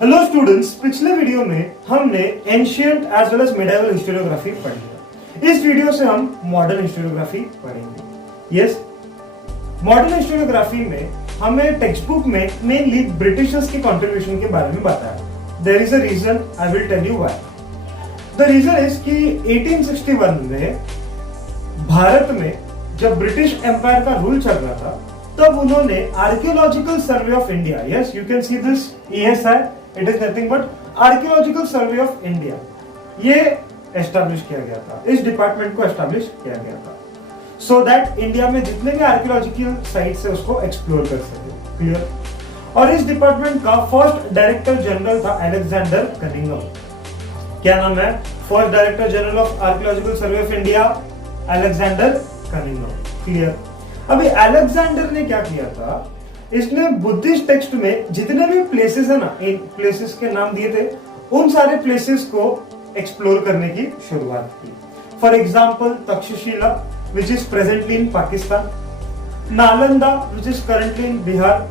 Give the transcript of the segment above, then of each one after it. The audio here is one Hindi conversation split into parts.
हेलो स्टूडेंट्स, पिछले वीडियो में हमने ancient as well as medieval historiography पढ़ी। इस वीडियो से हम मॉडर्न हिस्टोरियोग्राफी पढ़ेंगे। यस, मॉडर्न हिस्टोरियोग्राफी में हमें टेक्स्ट बुक में मेनली ब्रिटिशर्स की कंट्रीब्यूशन के बारे में बताया। There is a reason, I will tell you why. The reason is कि 1861 में भारत में जब ब्रिटिश एम्पायर का रूल चल रहा था, तब उन्होंने archaeological survey of India, yes you can see this ESI, it is nothing but archaeological survey of India, ये एस्टैब्लिश किया गया था। इस डिपार्टमेंट को एस्टैब्लिश किया गया था सो दैट इंडिया में जितने भी आर्कियोलॉजिकल साइट्स है उसको एक्सप्लोर कर सके। क्लियर? और इस डिपार्टमेंट का फर्स्ट डायरेक्टर जनरल था अलेक्जेंडर कनिंघम। क्या नाम है? First director general of archaeological survey of India, Alexander Cunningham. Clear? अभी अलेक्जेंडर ने क्या किया था, इसने बुद्धिस्ट टेक्स्ट में जितने भी प्लेसेस है ना, इन प्लेसेस के नाम दिए थे, उन सारे प्लेसेस को एक्सप्लोर करने की शुरुआत की। For example Takshashila which is presently in Pakistan, Nalanda which is currently in Bihar,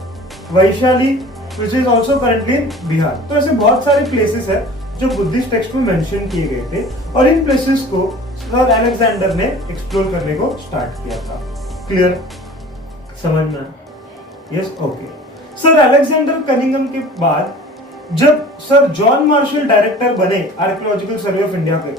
Vaishali which is also currently in Bihar. तो ऐसे बहुत सारे प्लेसेस है जो बुद्धिस्ट टेक्स्ट में मेंशन किए गए थे और इन प्लेसेस को सर अलेक्जेंडर ने एक्सप्लोर करने को स्टार्ट किया था। क्लियर? समझ में? Yes, okay. Sir Alexander Cunningham के बाद जब सर जॉन मार्शल डायरेक्टर बने आर्कियोलॉजिकल सर्वे ऑफ इंडिया के,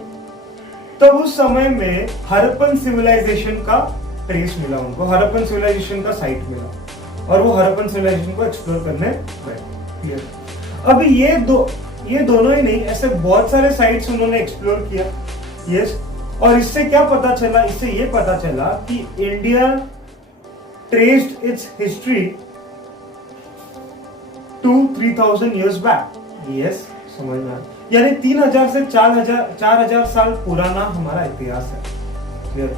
तब उस समय में हड़प्पन सिविलाइजेशन का ट्रेस मिला उनको, हड़प्पन सिविलाइजेशन का साइट मिला और वो हड़प्पन सिविलाइजेशन को एक्सप्लोर करने गए। क्लियर? अभी ये दोनों ही नहीं, ऐसे बहुत सारे साइट्स उन्होंने एक्सप्लोर किया। यस, और इससे क्या पता चला? इससे ये पता चला कि India traced its history to 3000 years back. Yes, समझ में? यानी 3000 से 4000 साल पुराना हमारा इतिहास है। क्लियर?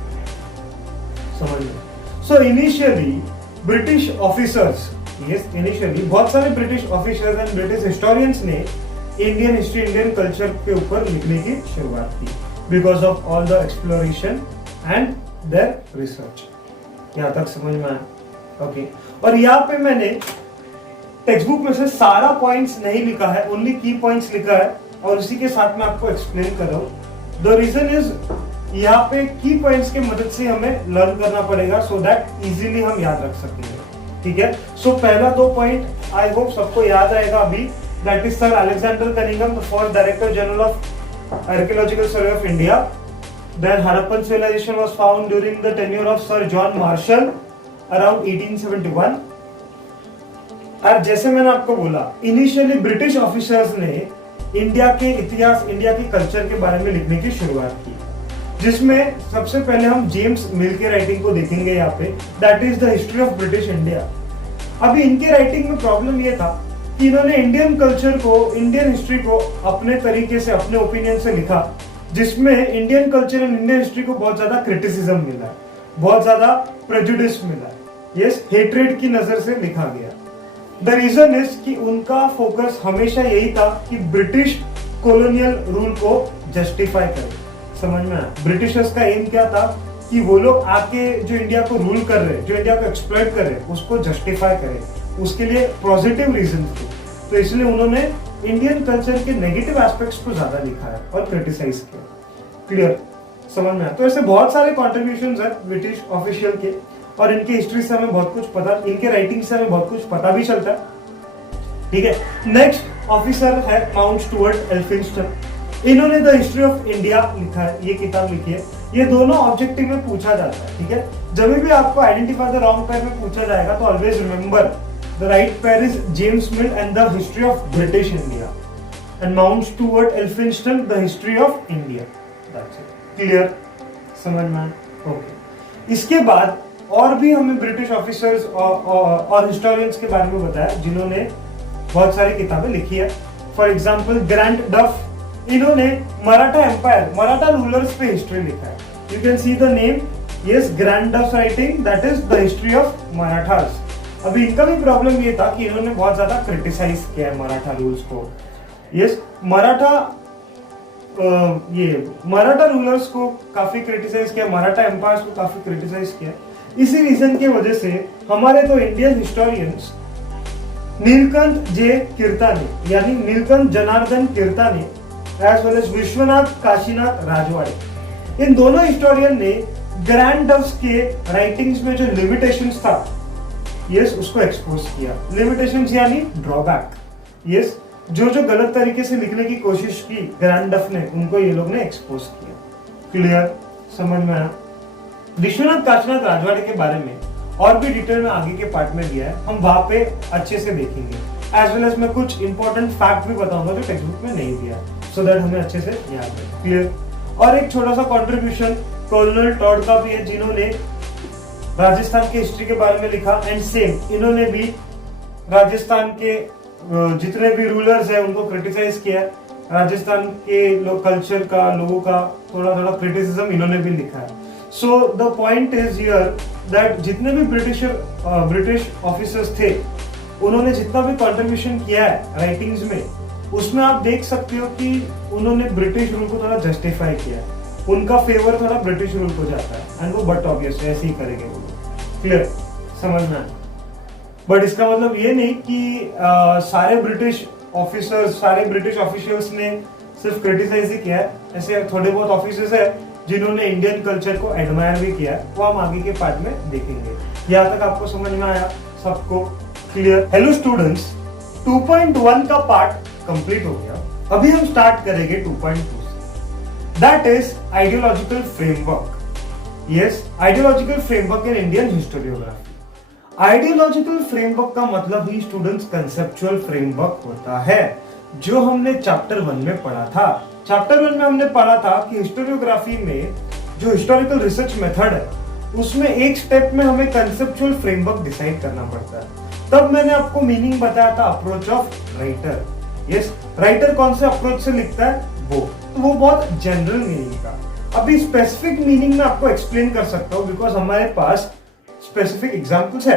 समझ में? So initially British officers, yes initially बहुत सारे British officers and British historians ने इंडियन हिस्ट्री, इंडियन कल्चर के ऊपर लिखने की शुरुआत की because of all the exploration and their research. यहां तक समझ में आया? ओके। और यहाँ पे मैंने टेक्स्ट बुक में से सारा पॉइंट्स नहीं लिखा है, ओनली की पॉइंट्स लिखा है और उसी के साथ मैं आपको एक्सप्लेन कर रहा हूँ। द रीजन इज यहाँ पे की पॉइंट्स के मदद से हमें लर्न करना पड़ेगा सो दैट इजीली हम याद रख सकेंगे। ठीक है? सो पहला 2 पॉइंट आई होप सबको याद आएगा अभी, that is sir Alexander Cunningham, the first director general of Archaeological Survey of India. Then Harappan civilization was found during the tenure of Sir John Marshall around 1871. और जैसे मैंने आपको बोला, इनिशियली ब्रिटिश ऑफिसर्स ने इंडिया के इतिहास, इंडिया के कल्चर के बारे में लिखने की शुरुआत की, जिसमें सबसे पहले हम जेम्स मिल के राइटिंग को देखेंगे यहाँ पे, that is the history of British India. अभी इनके राइटिंग में प्रॉब्लम ये था कि इन्होंने इंडियन कल्चर को, इंडियन हिस्ट्री को अपने तरीके से, अपने ओपिनियन से लिखा, जिसमें Indian culture and Indian history को बहुत ज्यादा क्रिटिसिज्म मिला है, बहुत ज्यादा प्रेजुडिस मिला है। यस, हेट्रेड की नजर से लिखा गया। द रीजन इज कि उनका फोकस हमेशा यही था कि ब्रिटिश कॉलोनियल रूल को जस्टिफाई करे। समझ में आया? ब्रिटिशर्स का एम क्या था कि वो लोग आके जो इंडिया को रूल कर रहे, जो इंडिया को एक्सप्लॉइट कर रहे, उसको जस्टिफाई करे, उसके लिए पॉजिटिव रीजन थे। तो इसलिए उन्होंने इंडियन कल्चर के नेगेटिव एस्पेक्ट्स को ज्यादा लिखा है और क्रिटिसाइज किया। क्लियर? समझ में आया? तो ऐसे बहुत सारे कॉन्ट्रीब्यूशंस है ब्रिटिश ऑफिशियल के और इनके हिस्ट्री से हमें बहुत कुछ पता, इनके राइटिंग से हमें बहुत कुछ पता भी चलता है। ठीक है? नेक्स्ट ऑफिसर है माउंट स्टुअर्ट एल्फिंस्टन। इन्होंने द हिस्ट्री ऑफ इंडिया लिखा है, ये किताब लिखी है। ये दोनों ऑब्जेक्टिव में पूछा जाता है। ठीक है? जब भी आपको आइडेंटिफाई द रॉन्ग पेयर में पूछा जाएगा तो always remember the right pair is James Mill and the history of British India, and Mount Stuart Elphinstone the history of India. That's it. Clear? समझ में? Okay. इसके बाद और भी हमें ब्रिटिश ऑफिसर्स और हिस्टोरियंस के बारे में बताया जिन्होंने बहुत सारी किताबें लिखी है। फॉर एग्जाम्पल ग्रैंड डफ, इन्होंने मराठा एम्पायर, मराठा रूलर्स पे हिस्ट्री लिखा है। You can see the name, yes, Grand Duff writing, that is the history of Marathas. अभी इनका भी प्रॉब्लम ये था कि इन्होंने बहुत ज्यादा क्रिटिसाइज किया है मराठा रूल्स को। यस, मराठा रूलर्स को काफी क्रिटिसाइज किया, मराठा एम्पायर्स को काफी क्रिटिसाइज किया। इसी रीजन की वजह से हमारे तो Indian historians Nilkanth J Kirtane यानी Nilkanth Janardan Kirtane as well as Vishwanath Kashinath Rajwade, इन दोनों हिस्टोरियन ने ग्रैंड डफ्स के राइटिंग्स में जो लिमिटेशंस था यस उसको एक्सपोज किया। लिमिटेशंस यानी ड्रॉबैक, यस जो जो गलत तरीके से लिखने की कोशिश की ग्रैंड डफ ने उनको ये लोग ने एक्सपोज किया। क्लियर, समझ में आया? विश्वनाथ काशीनाथ राजवाड़े के बारे में और भी डिटेल में आगे के पार्ट में दिया है, हम वहां पे अच्छे से देखेंगे। एज वेल एज मैं कुछ इंपॉर्टेंट फैक्ट भी बताऊंगा जो टेक्स्ट बुक में नहीं दिया, सो दैट हमें अच्छे से याद है। क्लियर। और एक छोटा सा कॉन्ट्रीब्यूशन कर्नल टॉड का भी है, जिन्होंने राजस्थान की हिस्ट्री के बारे में लिखा, एंड सेम इन्होंने भी राजस्थान के जितने भी रूलर्स हैं उनको क्रिटिसाइज किया। राजस्थान के कल्चर का, लोगों का थोड़ा थोड़ा क्रिटिसिज्म इन्होंने भी लिखा है। So the point is here that जितने भी ब्रिटिश ऑफिसर्स थे उन्होंने जितना भी कंट्रीब्यूशन किया है राइटिंग्स में, उसमें आप देख सकते हो कि उन्होंने ब्रिटिश रूल को थोड़ा जस्टिफाई किया है, उनका फेवर थोड़ा ब्रिटिश रूल को जाता है, एंड वो बट ऑब्वियस ऐसे ही करेंगे वो लोग। क्लियर, समझना है? बट इसका मतलब ये नहीं कि सारे ब्रिटिश ऑफिसर्स, सारे ब्रिटिश ऑफिशियल्स ने सिर्फ क्रिटिसाइज ही किया है। ऐसे थोड़े बहुत ऑफिसर्स है जिन्होंने इंडियन कल्चर को एडमायर भी किया है, वो हम आगे के पार्ट में देखेंगे। यहाँ तक आपको समझ में आया सबको? क्लियर। हेलो स्टूडेंट्स, 2.1 का पार्ट कंप्लीट हो गया। अभी हम स्टार्ट करेंगे 2.2 से, that is ideological framework. Yes, ideological framework in Indian historiography. Ideological framework का मतलब ही स्टूडेंट्स कंसेप्चुअल फ्रेमवर्क होता है, जो हमने चैप्टर 1 में पढ़ा था। चैप्टर 1 में हमने पढ़ा था कि हिस्टोरियोग्राफी में जो हिस्टोरिकल रिसर्च मेथड है उसमें एक स्टेप में हमें कंसेप्चुअल फ्रेमवर्क डिसाइड करना पड़ता है। तब मैंने आपको मीनिंग बताया था approach of writer. Yes, writer कौन से अप्रोच से लिखता है वो बहुत जनरल मीनिंग का। अभी स्पेसिफिक मीनिंग में आपको एक्सप्लेन कर सकता हूँ बिकॉज हमारे पास स्पेसिफिक एग्जांपल्स है।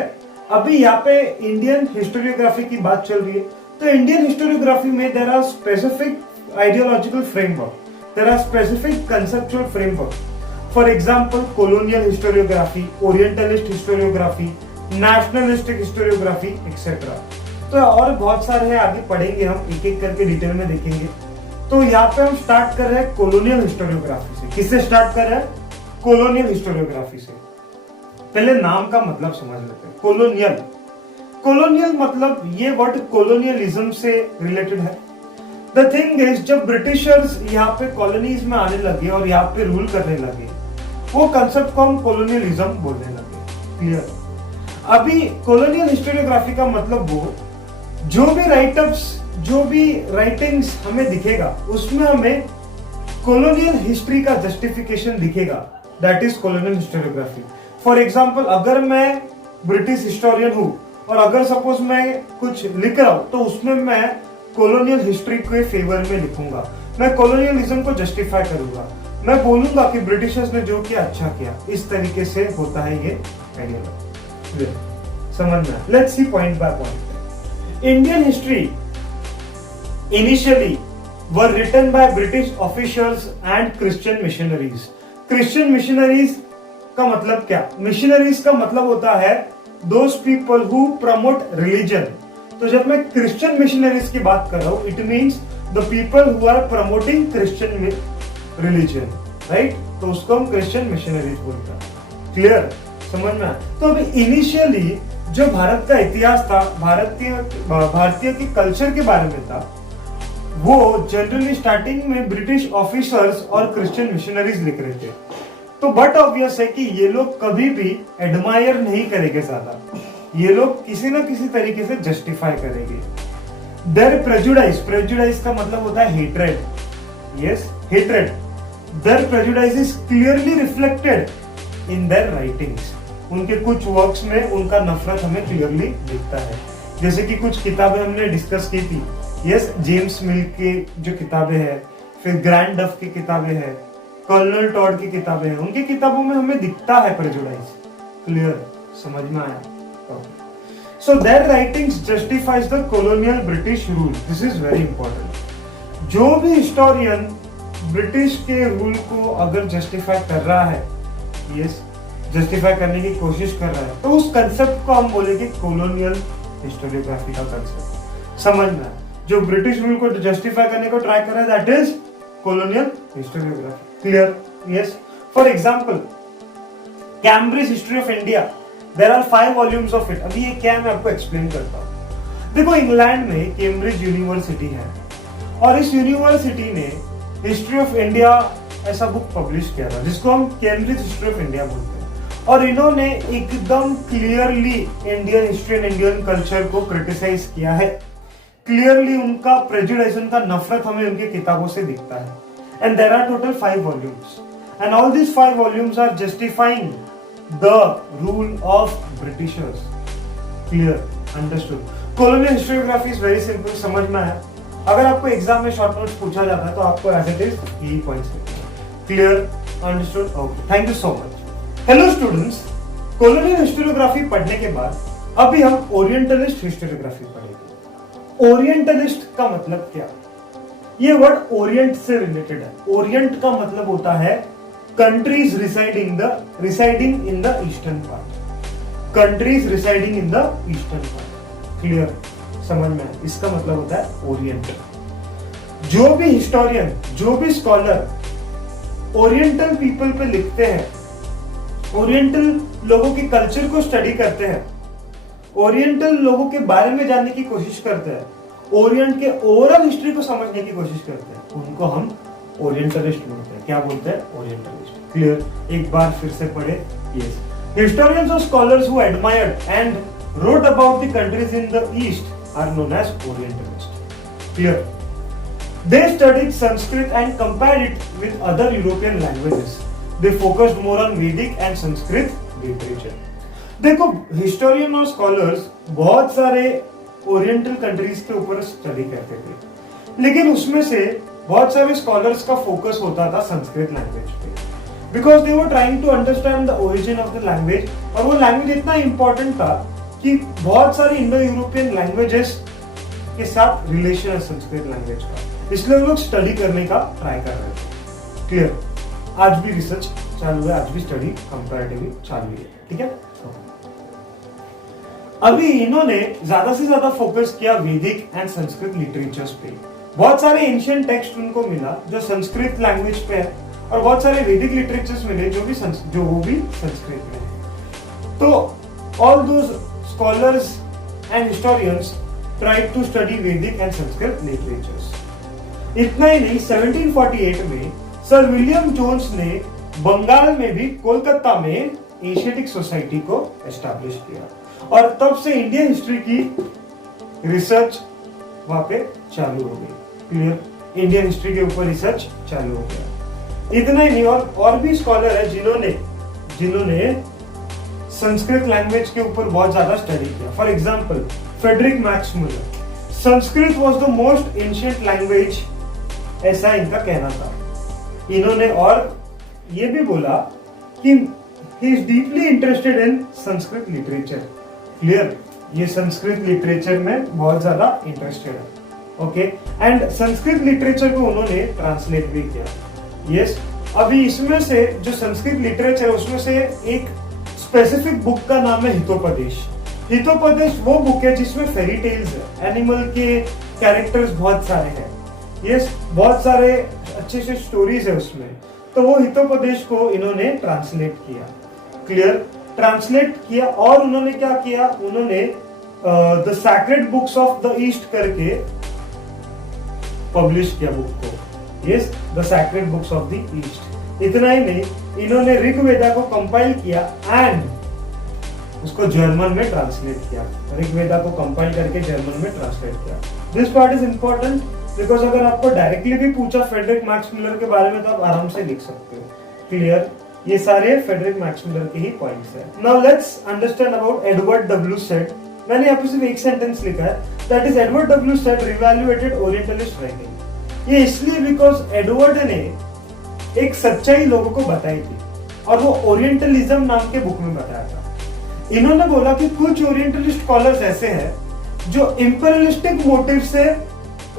अभी यहाँ पे इंडियन हिस्टोरियोग्राफी की बात चल रही है, तो इंडियन हिस्टोरियोग्राफी में there are specific ideological framework, there are specific conceptual framework. For example colonial historiography, orientalist historiography, nationalistic historiography etcetera. तो और बहुत सारे हैं, आगे पढ़ेंगे हम, एक एक करके डिटेल में देखेंगे। तो यहाँ पे हम स्टार्ट कर रहे हैं कॉलोनियल हिस्टोरियोग्राफी से। किससे स्टार्ट कर रहे हैं? कॉलोनियल हिस्टोरियोग्राफी से। पहले नाम का मतलब समझ लेते हैं। कॉलोनियल, कॉलोनियल मतलब ये वर्ड कॉलोनियलिज्म से रिलेटेड है। द थिंग इज, जब ब्रिटिशर्स यहाँ पे कॉलोनीज में आने लगे और यहाँ पे रूल करने लगे, वो कंसेप्ट को हम कॉलोनियलिज्म बोलने लगे। क्लियर। अभी कॉलोनियल हिस्टोरियोग्राफी का मतलब वो जो भी राइटअप्स, जो भी राइटिंग्स हमें दिखेगा उसमें हमें कॉलोनियल हिस्ट्री का जस्टिफिकेशन दिखेगा, that is colonial historiography. For example, अगर मैं ब्रिटिश हिस्टोरियन हूं और अगर सपोज मैं कुछ लिख रहा हूं तो उसमें मैं कॉलोनियल हिस्ट्री के फेवर में लिखूंगा, मैं कॉलोनियलिज्म को जस्टिफाई करूंगा, मैं बोलूंगा कि ब्रिटिशर्स ने जो किया अच्छा किया। इस तरीके से होता है ये आइडियोलॉजी। समझना। Let's see point by point. Indian history initially were written by British officials and Christian missionaries. Christian missionaries का मतलब क्या? मिशनरीज का मतलब होता है those people who promote religion. तो जब मैं क्रिश्चियन मिशनरीज की बात कर रहा हूं, it means the people who are promoting Christian religion, right? तो उसको हम क्रिश्चियन मिशनरीज बोलते हैं। क्लियर, समझ में? तो अभी इनिशियली जो भारत का इतिहास था, भारतीय के कल्चर के बारे में था, वो जनरली स्टार्टिंग में ब्रिटिश ऑफिसर्स और क्रिश्चियन मिशनरीज लिख रहे थे। तो बट ऑब्वियस है कि ये लोग कभी भी एडमायर नहीं करेंगे ज्यादा, ये लोग किसी ना किसी तरीके से जस्टिफाई करेंगे। देयर प्रेजुडाइज, प्रेजुडाइज का मतलब होता है hatred. Yes, hatred. Their prejudice is clearly reflected in their writings. उनके कुछ वर्क्स में उनका नफरत हमें क्लियरली दिखता है। जैसे कि कुछ किताबें हमने डिस्कस की थी, यस, जेम्स मिल की जो किताबें हैं, फिर ग्रैंड डफ की किताबें हैं, कर्नल टॉड की किताबें हैं, उनकी किताबों में हमें दिखता है प्रेजुडाइज। क्लियर, समझ में आया? So their writings justifies the colonial British rule. This is very important. जो भी हिस्टोरियन ब्रिटिश के रूल को अगर जस्टिफाई कर रहा है, यस, जस्टिफाई करने की कोशिश कर रहा है, तो उस कंसेप्ट को हम बोलेंगे कॉलोनियल हिस्टोरियोग्राफी का कंसेप्ट समझना। जो ब्रिटिश रूल को जस्टिफाई करने को ट्राई कर रहा है, that is colonial historiography. Clear? Yes. For example, Cambridge history of India, there are 5 volumes of it. अभी ये क्या है मैं आपको एक्सप्लेन करता हूँ। देखो, इंग्लैंड में कैम्ब्रिज यूनिवर्सिटी है और इस यूनिवर्सिटी ने हिस्ट्री ऑफ इंडिया ऐसा बुक पब्लिश किया था जिसको हम कैम्ब्रिज हिस्ट्री ऑफ इंडिया बोलते हैं। और इन्होंने एकदम clearly Indian history and Indian culture को क्रिटिसाइज किया है। क्लियरली उनका प्रेजुडिस, उनका नफरत हमें उनकी किताबों से दिखता है। And there are total 5 volumes and all these 5 volumes are justifying the rule of Britishers. Clear? Understood? Colonial historiography is very simple, समझ में आया? अगर आपको एग्जाम में शॉर्ट नोट्स पूछा जाता है तो आपको एज इट इज यही पॉइंट्स लिखने हैं। Clear? Understood? Okay, thank you so much. Hello students, colonial historiography पढ़ने के बाद अभी हम ओरिएंटलिस्ट हिस्टोरियोग्राफी पढ़ेंगे। ओरिएंटलिस्ट का मतलब क्या? ये वर्ड ओरिएंट से रिलेटेड है। ओरिएंट का मतलब होता है countries residing in the eastern part. Countries residing in the eastern part. Clear? समझ में? इसका मतलब होता है ओरिएंट। जो भी हिस्टोरियन, जो भी स्कॉलर ओरिएंटल पीपल पे लिखते हैं, ओरिएंटल लोगों के कल्चर को स्टडी करते हैं, ओरिएंटल लोगों के बारे में जानने की कोशिश करते हैं, ओरिएंट के ओवरऑल हिस्ट्री को समझने की कोशिश करते हैं, उनको हम ओरिएंटलिस्ट बोलते हैं। क्या बोलते हैं? ओरिएंटलिस्ट। क्लियर? एक बार फिर से पढ़े। यस, हिस्टोरियंस और scholars who admired and wrote about the countries in the east are known as Orientalists. Clear? They studied Sanskrit and compared it with other European languages. They focused more on Vedic and Sanskrit literature. देखो, हिस्टोरियन और स्कॉलर्स बहुत सारे ओरिएंटल कंट्रीज के ऊपर स्टडी करते थे, लेकिन उसमें से बहुत सारे स्कॉलर्स का फोकस होता था संस्कृत लैंग्वेज पे, because they were trying to understand the origin of the language. और वो लैंग्वेज इतना इंपॉर्टेंट था कि बहुत सारी इंडो यूरोपियन लैंग्वेजेस के साथ रिलेशन है संस्कृत लैंग्वेज का, इसलिए वो लोग स्टडी करने का ट्राई कर रहे थे। क्लियर? आज भी रिसर्च चालू है, आज भी स्टडी कंपैरेटिवली चालू है। ठीक है? अभी इन्होंने ज्यादा से ज्यादा फोकस किया वैदिक एंड संस्कृत लिटरेचर्स पे। बहुत सारे एंशिएंट टेक्स्ट उनको मिला जो संस्कृत लैंग्वेज पे है और बहुत सारे वैदिक लिटरेचर्स मिले जो वो भी संस्कृत में है। तो all those scholars and historians tried to study Vedic and Sanskrit literatures. इतना ही नहीं, 1748 में सर विलियम जोन्स ने बंगाल में भी कोलकाता में एशियाटिक सोसाइटी को एस्टैब्लिश किया और तब से इंडियन हिस्ट्री की रिसर्च वहां पे चालू हो गई। क्लियर? इंडियन हिस्ट्री के ऊपर रिसर्च चालू हो गया। इतना ही नहीं, और भी स्कॉलर है जिन्होंने संस्कृत लैंग्वेज के ऊपर बहुत ज्यादा स्टडी किया। For example, Friedrich Max Muller. Sanskrit was the most ancient language, ऐसा इनका कहना था। इन्होंने और ये भी बोला कि he is deeply interested in Sanskrit literature. Clear? ये संस्कृत लिटरेचर में बहुत ज्यादा इंटरेस्टेड है। ओके, एंड संस्कृत लिटरेचर को उन्होंने ट्रांसलेट भी किया। यस, अभी इसमें से जो संस्कृत लिटरेचर है उसमें से एक स्पेसिफिक बुक का नाम है हितोपदेश। हितोपदेश वो बुक है जिसमें फेरी टेल्स है, एनिमल के कैरेक्टर्स बहुत सारे हैं। यस, बहुत सारे अच्छे से स्टोरीज है उसमें। तो वो हितोपदेश को इन्होंने ट्रांसलेट किया। क्लियर? ट्रांसलेट किया और उन्होंने क्या किया? उन्होंने the sacred books of the east करके पब्लिश किया बुक को। Yes, the sacred books of the east. इतना ही नहीं, इन्होंने ऋग्वेदा को कंपाइल किया एंड उसको जर्मन में ट्रांसलेट किया। ऋग्वेदा को कंपाइल करके जर्मन में ट्रांसलेट किया। This part is important because अगर आपको डायरेक्टली भी पूछा फ्रेडरिक मैक्स मुलर के बारे में तो आप आराम से लिख सकते हो। क्लियर? ये सारे फ्रेडरिक मैक्स मुलर के ही पॉइंट्स हैं। Now let's understand about Edward W Said. मैंने यहाँ पे सिर्फ एक सेंटेंस लिखा है, that is Edward W Said revaluated orientalist writing. ये इसलिए बिकॉज एडवर्ड ने एक सच्चाई लोगों को बताई थी और वो ओरिएंटलिज्म नाम के बुक में बताया था। इन्होंने बोला कि कुछ ओरिएंटलिस्ट स्कॉलर्स ऐसे हैं जो इंपीरियलिस्टिक मोटिव से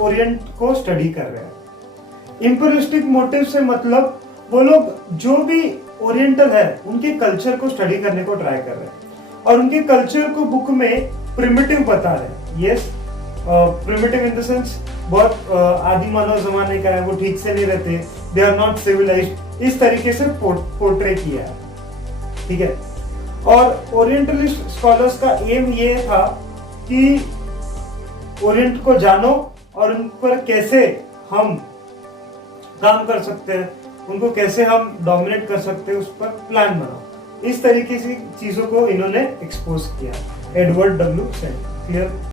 ओरिएंट को स्टडी कर रहे हैं। इंपीरियलिस्टिक मोटिव से मतलब वो लोग जो भी ओरिएंटल है उनके कल्चर को स्टडी करने को ट्राई कर रहे हैं और उनके कल्चर को बुक में प्रिमिटिव बता रहे हैं। Yes, primitive in the sense बहुत आदि मानव जमाने का है, वो ठीक से नहीं रहते, दे आर नॉट सिविलाइज्ड, इस तरीके से पोर्ट्रे किया है, ठीक है। और ओरिएंटलिस्ट स्कॉलर्स का एम ये था कि ओरिएंट को जानो और उन पर कैसे हम काम कर सकते हैं, उनको कैसे हम डोमिनेट कर सकते हैं, उस पर प्लान बनाओ। इस तरीके से चीजों को इन्होंने एक्सपोज किया, एडवर्ड डब्ल्यू सेंट। क्लियर?